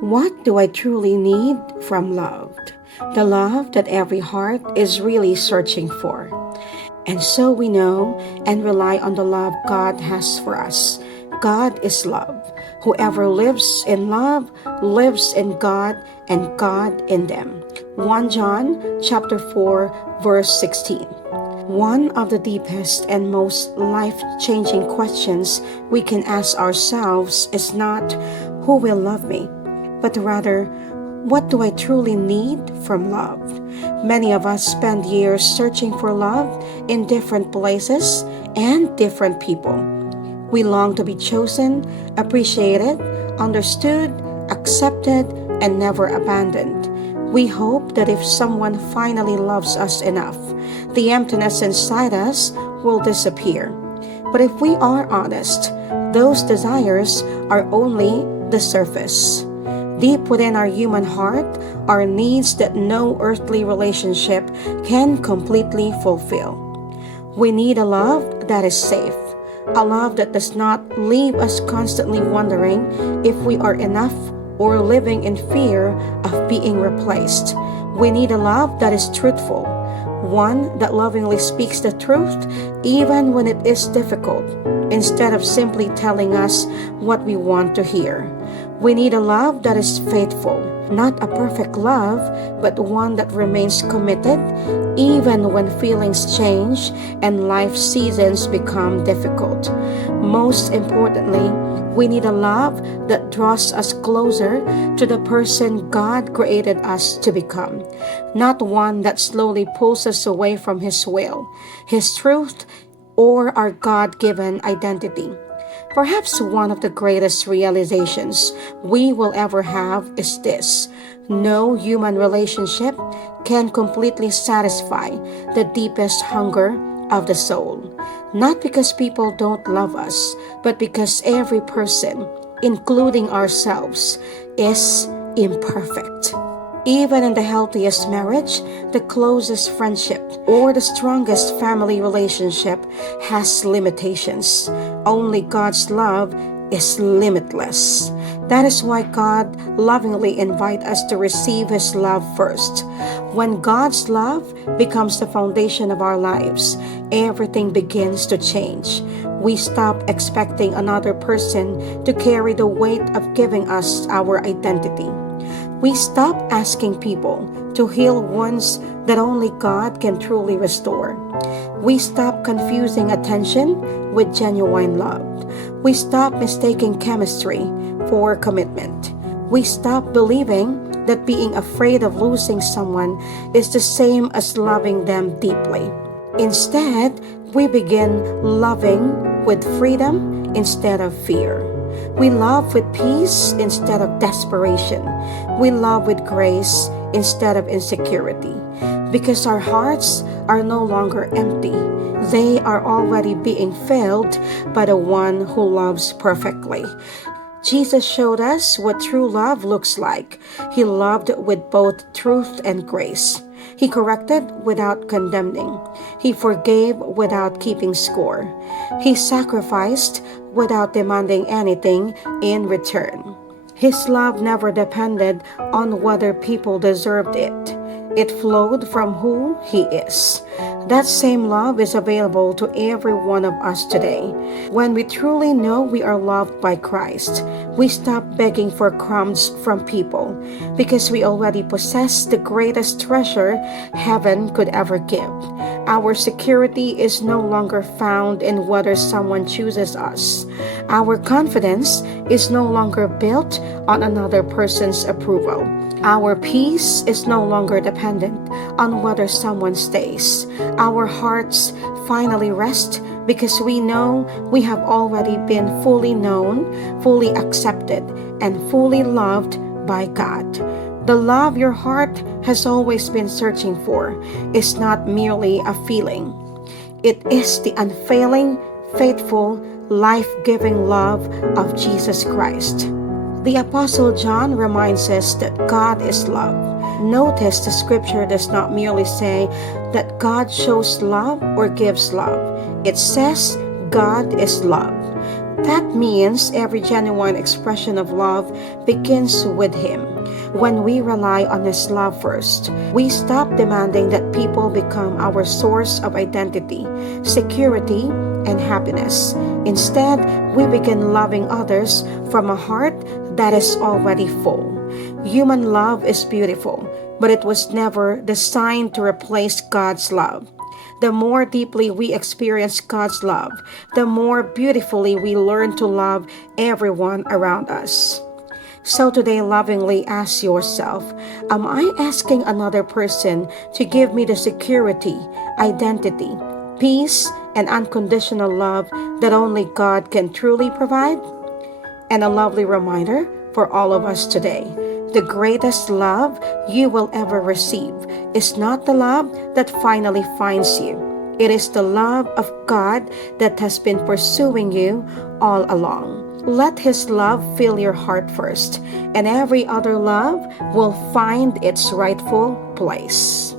What do I truly need from love? The love that every heart is really searching for. And so we know and rely on the love God has for us. God is love. Whoever lives in love lives in God and God in them. 1 John chapter 4, verse 16. One of the deepest and most life-changing questions we can ask ourselves is not, who will love me? But rather, what do I truly need from love? Many of us spend years searching for love in different places and different people. We long to be chosen, appreciated, understood, accepted, and never abandoned. We hope that if someone finally loves us enough, the emptiness inside us will disappear. But if we are honest, those desires are only the surface. Deep within our human heart are needs that no earthly relationship can completely fulfill. We need a love that is safe, a love that does not leave us constantly wondering if we are enough or living in fear of being replaced. We need a love that is truthful, one that lovingly speaks the truth even when it is difficult, instead of simply telling us what we want to hear. We need a love that is faithful, not a perfect love, but one that remains committed even when feelings change and life seasons become difficult. Most importantly, we need a love that draws us closer to the person God created us to become, not one that slowly pulls us away from His will, His truth, or our God-given identity. Perhaps one of the greatest realizations we will ever have is this: no human relationship can completely satisfy the deepest hunger of the soul. Not because people don't love us, but because every person, including ourselves, is imperfect. Even in the healthiest marriage, the closest friendship, or the strongest family relationship has limitations. Only God's love is limitless. That is why God lovingly invites us to receive His love first. When God's love becomes the foundation of our lives, everything begins to change. We stop expecting another person to carry the weight of giving us our identity. We stop asking people to heal wounds that only God can truly restore. We stop confusing attention with genuine love. We stop mistaking chemistry for commitment. We stop believing that being afraid of losing someone is the same as loving them deeply. Instead, we begin loving with freedom instead of fear. We love with peace instead of desperation. We love with grace instead of insecurity. Because our hearts are no longer empty. They are already being filled by the one who loves perfectly. Jesus showed us what true love looks like. He loved with both truth and grace. He corrected without condemning. He forgave without keeping score. He sacrificed without demanding anything in return. His love never depended on whether people deserved it. It flowed from who He is. That same love is available to every one of us today. When we truly know we are loved by Christ, we stop begging for crumbs from people because we already possess the greatest treasure heaven could ever give. Our security is no longer found in whether someone chooses us. Our confidence is no longer built on another person's approval. Our peace is no longer dependent on whether someone stays. Our hearts finally rest because we know we have already been fully known, fully accepted, and fully loved by God. The love your heart has always been searching for is not merely a feeling. It is the unfailing, faithful, life-giving love of Jesus Christ. The Apostle John reminds us that God is love. Notice the scripture does not merely say that God shows love or gives love. It says God is love. That means every genuine expression of love begins with Him. When we rely on His love first, we stop demanding that people become our source of identity, security, and happiness. Instead, we begin loving others from a heart that is already full. Human love is beautiful, but it was never designed to replace God's love. The more deeply we experience God's love, the more beautifully we learn to love everyone around us. So today, lovingly ask yourself, am I asking another person to give me the security, identity, peace, and unconditional love that only God can truly provide? And a lovely reminder for all of us today. The greatest love you will ever receive is not the love that finally finds you. It is the love of God that has been pursuing you all along. Let His love fill your heart first, and every other love will find its rightful place.